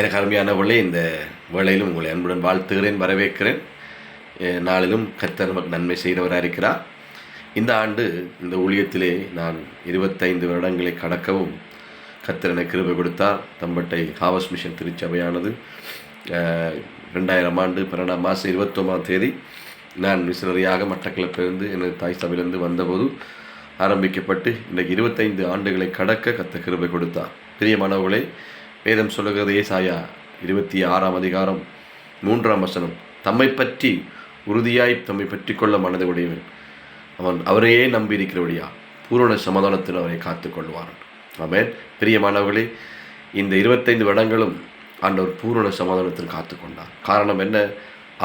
எனக்கு அருமையானவர்களே, இந்த வேளையிலும் உங்களை அன்புடன் வாழ்த்துகிறேன், வரவேற்கிறேன். நாளிலும் கர்த்தர் நமக்கு நன்மை செய்கிறவராக இருக்கிறார். இந்த ஆண்டு இந்த ஊழியத்திலே நான் 25 வருடங்களை கடக்கவும் கர்த்தர் எனக்கு கிருபை கொடுத்தார். தம்பட்டை ஹாவஸ் மிஷன் திருச்சபையானது 2000 ஆண்டு 12ஆம் மாதம் 21ஆம் தேதி நான் மிஷனரியாக மட்டக்களப்பிலிருந்து எனது தாய் சபையிலிருந்து வந்தபோது ஆரம்பிக்கப்பட்டு இன்றைக்கு 25 ஆண்டுகளை கடக்க கர்த்தர் கிருபை கொடுத்தார். பிரியமானவர்களே, வேதம் சொல்லுகிறது ஏசாயா 26ஆம் அதிகாரம் 3ஆம் வசனம், தம்மை பற்றி உறுதியாய் தம்மை பற்றி கொள்ள மனது உடையவன் அவன் அவரையே நம்பியிருக்கிறபடியா பூரண சமாதானத்தில் அவரை காத்து கொள்வான். ஆமென். பிரியமானவர்களே, இந்த 25 வருடங்களும் ஆண்டவர் பூரண சமாதானத்தில் காத்து கொண்டார். காரணம் என்ன?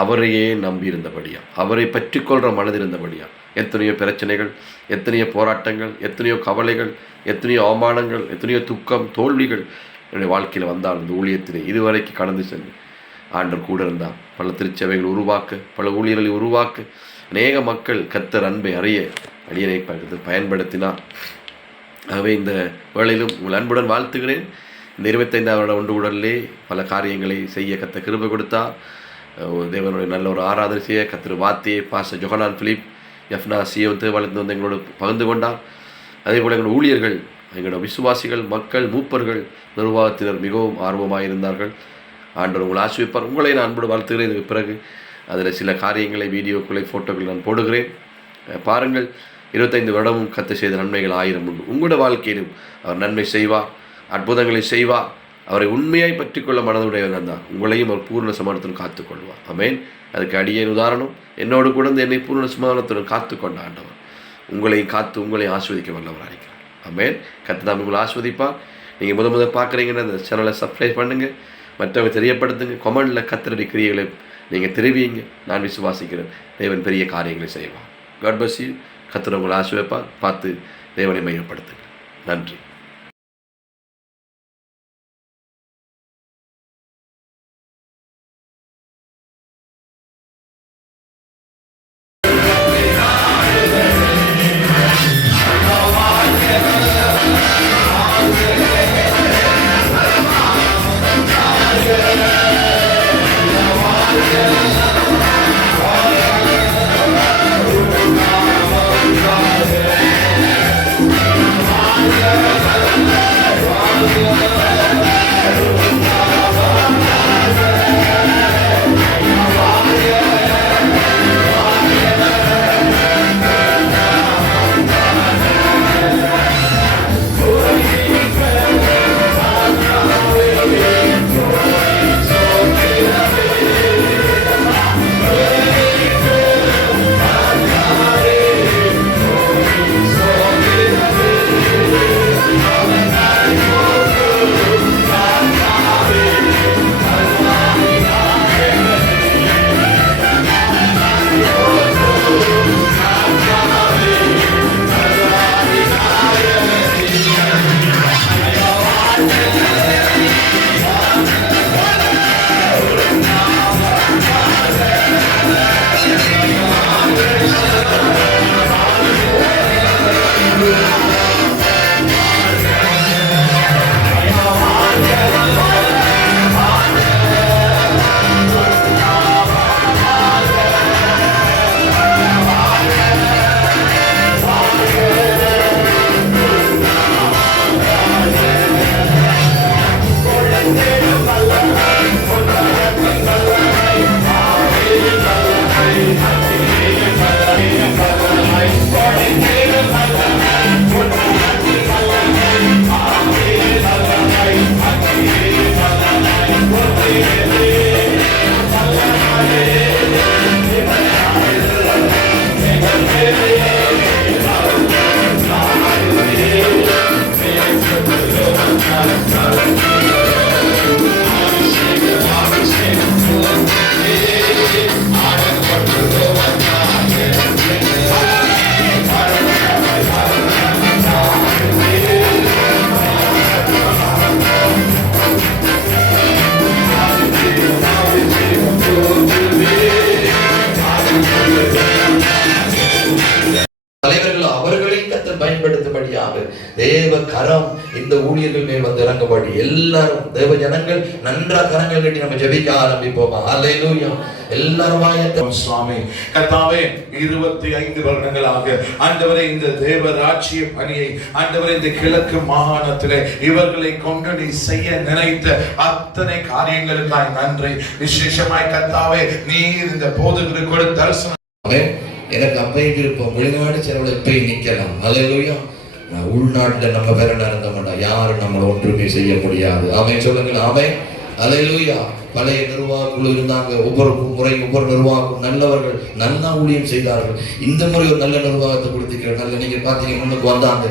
அவரையே நம்பியிருந்தபடியா, அவரை பற்றி கொள்கிற மனது இருந்தபடியா. எத்தனையோ பிரச்சனைகள், எத்தனையோ போராட்டங்கள், எத்தனையோ கவலைகள், எத்தனையோ அவமானங்கள், எத்தனையோ துக்கம், தோல்விகள் என்னுடைய வாழ்க்கையில் வந்தால் இந்த ஊழியத்திலே இதுவரைக்கு கடந்து சென்று ஆண்டவர் கூட இருந்தார். பல திருச்சபைகள் உருவாக்க, பல ஊழியர்களை உருவாக்க, அநேக மக்கள் கர்த்தர் அன்பை அறிய அடியனை பயன்படுத்தினார். ஆகவே இந்த வேளையிலும் உங்கள் அன்புடன் வாழ்த்துகிறேன். இந்த 25ஆம் வருட ஒன்று உடலிலே பல காரியங்களை செய்ய கர்த்தர் கிருபை கொடுத்தார். தேவனுடைய நல்ல ஒரு ஆராதனை செய்ய கர்த்தர் வாத்தியை பாஸ்டர் ஜொஹனான் பிலிப் எஃப்னா சியோத்து வளர்ந்து வந்து எங்களோடு பகிர்ந்து கொண்டார். அதே போல் எங்களோட ஊழியர்கள், எங்களோட விசுவாசிகள், மக்கள், மூப்பர்கள், நிர்வாகத்தினர் மிகவும் ஆர்வமாக இருந்தார்கள். ஆண்டவர் உங்களை ஆசிர்வதிப்பார். உங்களை நான் அன்போடு வாழ்த்துகிறேன். இதுக்கு பிறகு அதில் சில காரியங்களை, வீடியோக்களை, ஃபோட்டோக்களை நான் போடுகிறேன். பாருங்கள், 25 வருடமும் கர்த்தர் செய்த நன்மைகள் 1000 உண்டு. உங்களோட வாழ்க்கையிலும் அவர் நன்மை செய்வார், அற்புதங்களை செய்வார். அவரை உண்மையாய் பற்றி கொள்ள மனதுடையவன் தான் உங்களையும் அவர் பூர்ண சமாதானத்துடன் காத்துக்கொள்வார். ஆமென். அதுக்கு அடியேன் உதாரணம். என்னோடு கூட என்னை பூர்ண சமாதானத்துடன் காத்துக்கொண்ட ஆண்டவர் உங்களையும் காத்து உங்களையும் ஆஸ்வதிக்க வல்லவராக இருக்கிறார். ஆமென். கர்த்தர் தாம் உங்களை ஆஸ்வதிப்பார். நீங்கள் முதல் பார்க்குறீங்கன்னா இந்த சேனலை சப்ஸ்கிரைப் பண்ணுங்கள், மற்றவங்க தெரியப்படுத்துங்க, கமெண்டில் கர்த்தருடைய கிரியைகளை நீங்கள் தெரிவிங்க. நான் விசுவாசிக்கிறேன், தேவன் பெரிய காரியங்களை செய்வார். God bless you. கர்த்தர் உங்களை ஆசீர்வதிப்பார். பார்த்து தேவனை மையப்படுத்துங்க. நன்றி. கரம் இந்த ஊழியர்கள் மேல் வந்து இறங்கப்படி எல்லாரும் தேவ ஜனங்கள் நன்றா கரங்கள் கட்டி நம்ம ஜெபிக்க ஆரம்பிப்போமா. ஹல்லேலூயா. எல்லாரும் சுவாமி கர்த்தாவே 25 வருடங்களாக ஆண்டவரே இந்த தேவ ராஜ்ய பணியை ஆண்டவரே இந்த கிழக்கு மாகாணத்திலே இவர்களை கொண்டு நீ செய்ய நினைத்த அத்தனை காரியங்களுக்காய் நன்றி. விசேஷமாய் கர்த்தாவே நீர் இந்த போதகருக்கு கொடுத்த தரிசனம் எனக்கு அப்பையும் விருப்பம் வெளிநாடு செலவுல போய் நிக்கலாம். ஹல்லேலூயா. உள்நாட்டுல நம்ம பேர நடந்த மாட்டோம், யாரும் நம்மளை ஒன்றுமே செய்ய முடியாது. அவன் சொல்லுங்க அவன். ஹல்லேலூயா. பழைய நிர்வாகக்குழு இருந்தாங்க, ஒவ்வொரு முறை ஒவ்வொரு நிர்வாகம் நல்லவர்கள் நல்லா ஊழியம் செய்தார்கள். இந்த முறை ஒரு நல்ல நிர்வாகத்தை கொடுத்துக்கிற நல்ல நீங்க பாத்தீங்க முன்னுக்கு வந்தாங்க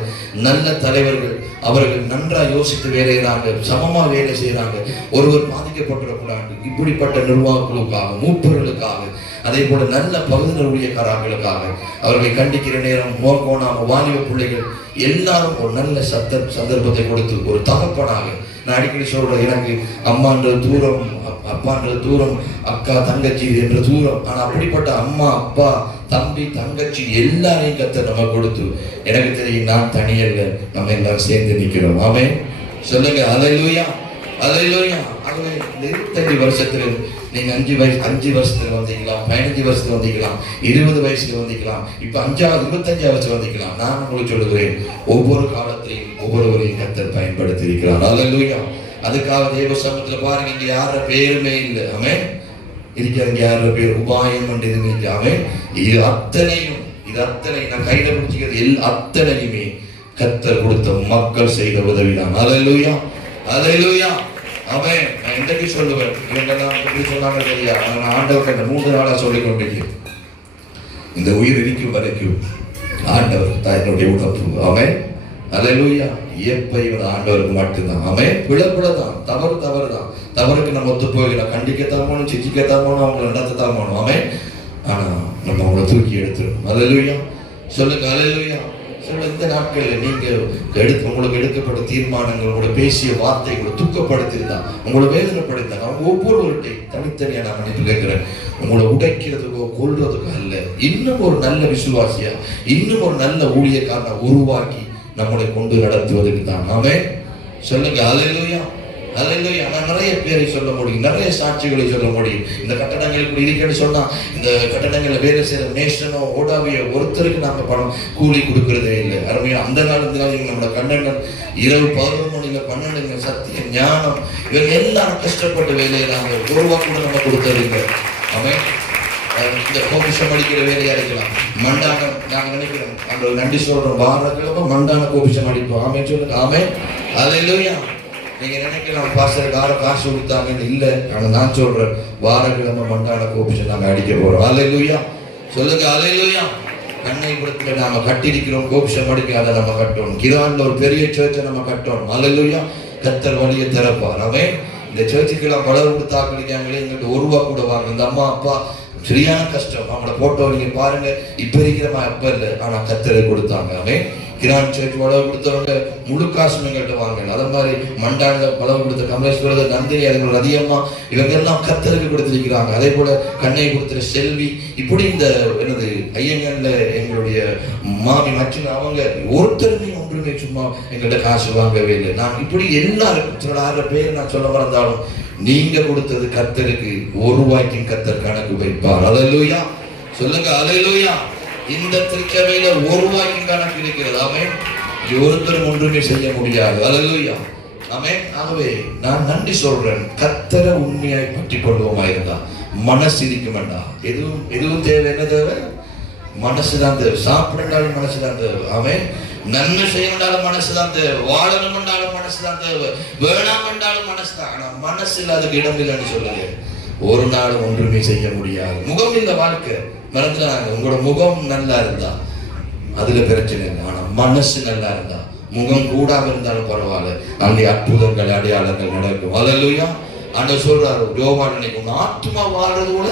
நல்ல தலைவர்கள், அவர்கள் நன்றா யோசித்து வேலை செய்யறாங்க, சமமா வேலை செய்யறாங்க. ஒருவர் பாதிக்கப்பட்டிடக்கூடாது. இப்படிப்பட்ட நிர்வாகக்குழுக்காக மூப்பர்களுக்காக அதே போல நல்ல பகுதியினர் ஊழியக்காரர்களுக்காக அவர்களை கண்டிக்கிற நேரம் மோகோனாம வாலிப பிள்ளைகள் எல்லாரும் ஒரு நல்ல சந்தர்ப்பத்தை கொடுத்து ஒரு தகப்பனாக நான் அடிக்கடி சொல்றேன், எனக்கு அம்மான்றது தூரம், அப்பான்றது தூரம், அக்கா தங்கச்சி என்ற தூரம். ஆனா அப்படிப்பட்ட அம்மா அப்பா தம்பி தங்கச்சி எல்லாரையும் கர்த்தர் நம்ம கொடுத்து எனக்கு தெரியும் நான் தனியல்ல, நம்ம எல்லாரும் சேர்ந்து நிக்கிறோம். ஆமென் சொல்லுங்க. ஹல்லேலூயா. ஹல்லேலூயா. ஆகவே இந்த 25 வருஷத்துல நீங்க 5 வருஷத்துல வந்தீங்களா, 15 வருஷத்துல வந்தீங்களா, 20 வயசுல வந்தீங்களா, இப்ப 25 வருஷம் வந்தீங்களா, நான் உங்களுக்கு சொல்லுகிறேன் ஒவ்வொரு காலத்திலையும் ஒவ்வொருவரையும் கர்த்தர் பயன்படுத்தி இருக்கிறார். ஹல்லேலூயா. அதுக்காக தேவ சமூகத்துல பாருங்க, இங்க யார பேருமே இல்லை. ஆமென். இருக்கிறவங்க யார பேர் உபாயம் பண்ணி. ஆமென். இது அத்தனையும் நான் கையில பிடிச்சிக்கிறது அத்தனையுமே கர்த்தர் கொடுத்த மக்கள் செய்த உதவிதான். ஹல்லேலூயா. ஹல்லேலூயா. அவன் நான் இன்றைக்கு சொல்லுவேன், இவங்கெல்லாம் எப்படி சொன்னாங்க தெரியா, நான் ஆண்டவர் அந்த 3 நாளா சொல்லிக் கொண்டிருக்கேன், இந்த உயிர் இருக்கும் வரைக்கும் ஆண்டவர் தான் என்னுடைய உடம்பு. அவன் ஹல்லேலூயா. எப்ப இவன் ஆண்டவருக்கு மட்டும்தான். அவன் பிழப்பிழதான், தவறு தான். தவறுக்கு நம்ம ஒத்து போய்க்கலாம், கண்டிக்கத்தான் போகணும், சிச்சிக்கத்தான் போகணும், அவங்களை நடத்தத்தான் போகணும். அவன் ஆனா நம்ம அவங்களை தூக்கி எடுத்துடும். ஹல்லேலூயா. சொல்லுங்க. ஹல்லேலூயா. இந்த நாட்களில் நீங்க உங்களுக்கு எடுக்கப்பட்ட தீர்மானங்கள், உங்களோட பேசிய வார்த்தைகளை துக்கப்படுத்திருந்தா, உங்களை வேதனைப்படுத்தா, அவங்க ஒவ்வொருவர்கிட்டையும் தனித்தனியா நான் மன்னிப்பு கேட்கிறேன். உங்களை உடைக்கிறதுக்கோ கொள்றதுக்கோ அல்ல, இன்னும் ஒரு நல்ல விசுவாசியா, இன்னும் ஒரு நல்ல ஊழியக்காரனை உருவாக்கி நம்மளை கொண்டு நடத்துவதற்கு தான். ஆமென் சொல்லுங்க. ஹல்லேலூயா. ஹல்லேலூயா. நான் நிறைய பேரை சொல்ல முடியும், நிறைய சாட்சிகளை சொல்ல முடியும். இந்த கட்டடங்களுக்கு இருக்கேன்னு சொன்னா, இந்த கட்டடங்களை வேலை செய்யற மேஷனோ ஓடாவியோ ஒருத்தருக்கு நாங்க பணம் கூலி கொடுக்கறதே இல்லை. அருமையா அந்த நாள் நம்மளோட கண்ணன் இரவு 11 மணில 12 சத்தியம் ஞானம் இவங்க எல்லாரும் கஷ்டப்பட்ட வேலையை நாங்க ரூபா கூட நம்ம கொடுத்ததில்லை. அவன் இந்த கோபிஷம் அடிக்கிற வேலையா இருக்கலாம், மண்டானம் நாங்க நினைக்கிறோம் அந்த நன்றி சொல்றோம், வாரக்கிழமை மண்டான கோபிஷம் அடிப்போம். ஆமென் சொல்லுங்க. ஆமென். ஹல்லேலூயா. நீங்க நினைக்கலாம் பாஸ்டருக்கு யாரும் காசு கொடுத்தாங்கன்னு இல்லை, ஆனா நான் சொல்றேன் வாரக்கிழமை மண்டான கோபிஷம் நாங்க அடிக்க போறோம். ஹல்லேலூயா. சொல்லுங்க. ஹல்லேலூயா. கண்ணைபுரத்துல நாம கட்டிருக்கிறோம் கோபிஷம் அடிக்க, அதை நம்ம கட்டணும். கிரான்ல ஒரு பெரிய சர்ச்சை நம்ம கட்டணும். ஹல்லேலூயா. கர்த்தர் வழியை திறப்பார். அவன் இந்த சர்ச்சுக்கெல்லாம் வளர கொடுத்தாக்களிக்காங்களே, எங்கிட்ட 1 ரூபா கூட வாங்க. இந்த அம்மா அப்பா சரியான கஷ்டம், அவங்கள போட்டோ நீங்க பாருங்க, இப்ப இருக்கிற அப்ப இல்லை, ஆனா கர்த்தரை கொடுத்தாங்க. அவன் கிரான் சர்ச் வளவு கொடுத்தவங்க முழு காசும் எங்கள்கிட்ட வாங்கல. அதே மாதிரி மண்டாண்ட வளவு கொடுத்த கமலேஸ்வரர், நந்தினி, அதுங்களோட அதிகமா இவங்க எல்லாம் கர்த்தருக்கு கொடுத்திருக்கிறாங்க. அதே போல கண்ணை கொடுத்துற செல்வி, இப்படி இந்த என்னது ஐயங்கள்ல எங்களுடைய மாமி மற்றும் அவங்க ஒருத்தருமே ஒன்றுமே சும்மா எங்கள்கிட்ட காசு வாங்கவே இல்லை. நான் இப்படி எல்லாருக்கும் சில 6 பேர் நான் சொல்ல மறந்தாலும் நீங்க கொடுத்தது கர்த்தருக்கு 1 ரூபாய்க்கும் கர்த்தர் கணக்கு வைப்பார். ஹல்லேலூயா. சொல்லுங்க. ஹல்லேலூயா. இந்த திருச்சபையில 1 ரூபாய்க்கும் கணக்கு இருக்கிறது. ஆமென். ஒருத்தரும் ஒன்றுமே செய்ய முடியாது. ஹல்லேலூயா. ஆமென். ஆகவே நான் நன்றி சொல்றேன், கர்த்தரை உண்மையாய் பற்றி கொள்வோமா இருந்தா மனசு இருக்க வேண்டாம். எதுவும் தேவை, என்ன தேவை? மனசுதான் தேவை. சாப்பிடண்டாலும் மனசுதான் தேவை. ஆமென். நன்மை செய்ய வேண்டாலும் மனசுதான் தேவை, வாழணும் என்றாலும் மனசுதான் தேவை, வேணாம் என்றாலும் மனசுதான். ஆனா மனசு இல்லாததுக்கு இடம் இல்லைன்னு சொல்லுங்க, ஒரு நாள் ஒன்றுமே செய்ய முடியாது. முகம் இந்த வாழ்க்கை மறந்துடாங்க. உங்களோட முகம் நல்லா இருந்தா அதுல பிரச்சனை இல்லை, ஆனா மனசு நல்லா இருந்தா முகம் கூடாம இருந்தாலும் பரவாயில்ல, அங்கே அற்புதங்கள் அடையாளங்கள் நடக்கும். ஹல்லேலூயா. ஆண்டவர் சொல்றாரு யோவான், உன் ஆத்மா வாழ்றது கூட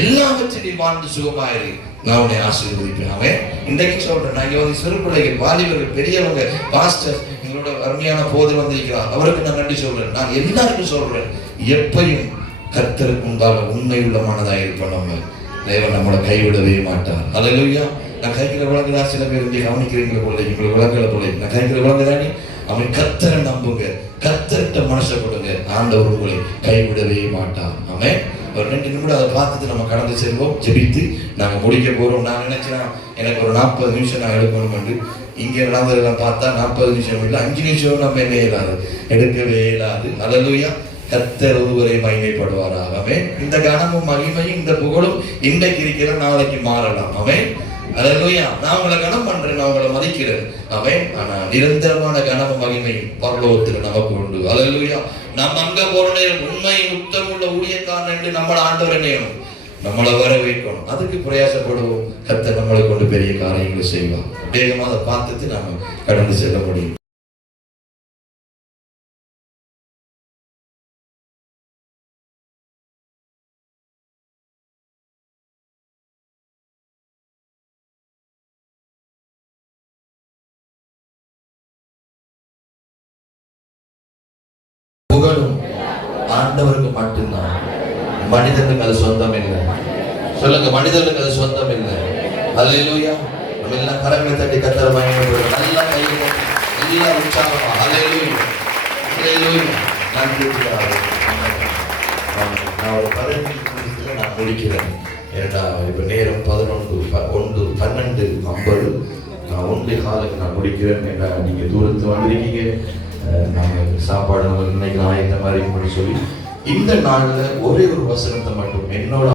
எல்லாவற்றையும் நீ வாழ்ந்து சுகமாயிரு, நான் உன்னை ஆசீர்வதிப்பேன். அவன் இன்றைக்கு சொல்றேன், நான் இங்க சிறு பிள்ளைகள், வாலிபர்கள், பெரியவங்க, பாஸ்டர், எங்களோட அருமையான போது வந்திருக்கிறார், அவருக்கு நான் நன்றி சொல்றேன். நான் எல்லாருக்கும் சொல்றேன், எப்பையும் கர்த்தருக்கு உண்டாக உண்மை உள்ள மனதாக இருப்போம். நம்ம தேவன் நம்மளை கைவிடவே மாட்டார். ஹல்லேலூயா. நான் கைக்கிற விளங்குதா? சில பேர் வந்து கவனிக்கிறீங்களா போல, உங்களுக்கு விளங்கல போல. நான் கைக்கிற விளங்குதானே? அவன் கர்த்தரை நம்புங்க, கர்த்தர்கிட்ட மனசை கொடுங்க, ஆண்டவர் உங்களை கைவிடவே மாட்டார். ஆமென். ஒரு 2 நிமிடம் அதை பார்த்துட்டு நம்ம கடந்து செல்வோம். ஜெபித்து நாங்கள் முடிக்க போறோம். நான் நினைச்சேன் எனக்கு ஒரு 40 நிமிஷம் நான் எடுக்கணும். இங்கே நடந்ததெல்லாம் பார்த்தா 40 நிமிஷம் இல்லை, 5 நிமிஷம் நம்ம என்ன இயலாது, எடுக்கவே இயலாது. அல்லேலூயா. கர்த்தர் ஒருவரை மகிமைப்படுவாராக. ஆமென். இந்த கனமும் மகிமையும் இந்த புகழும் இன்றைக்கு இருக்கிற நாளைக்கு மாறலாம். ஆமென். அல்லேலூயா. நான் உங்களை கனம் பண்றேன், நான் உங்களை மதிக்கிறேன். ஆமென். ஆனா நிரந்தரமான கனமும் மகிமையும் பரலோகத்தில் நமக்கு உண்டு. அல்லேலூயா. நம்ம அங்க போற நேரம் உண்மை உத்தமுள்ள ஊழியக்காரன் என்று நம்மளை ஆண்டவர் நேரம் நம்மளை வர வைக்கணும். அதுக்கு பிரயாசப்படுவோம். கர்த்தர் நம்மளை கொண்டு பெரிய காரியங்களை செய்வார். வேகமாக அதை பார்த்துட்டு நாம கடந்து செல்ல முடியும். புகழும் ஆண்டவருக்கு மட்டும்தான். மனிதனுக்கு அது சொந்தம் இல்லை. சொல்லுங்க, மனிதனுக்கு அது சொந்தம் இல்லை. அல்லேலூயா. நம்ம எல்லாம் கரங்களை தட்டி கர்த்தரை மகிமைப்படுத்துவோம். நல்லா கையில எல்லா உற்சாகமா அல்லேலூயா. அல்லேலூயா. நன்றி பிதாவே. நான் ஒரு 15 நிமிஷத்துல நான் முடிக்கிறேன். ஏன்னா இப்ப நேரம் 12:50. நான் 1:15 நான் முடிக்கிறேன். ஏன்னா நீங்க தூரத்து வந்திருக்கீங்க. நாங்கள் சாப்பாடு இன்னைக்கு ஆயத்தமாக இருக்கும்னு சொல்லி இந்த நாளில் ஒரே ஒரு வசனத்தை மட்டும் என்னோட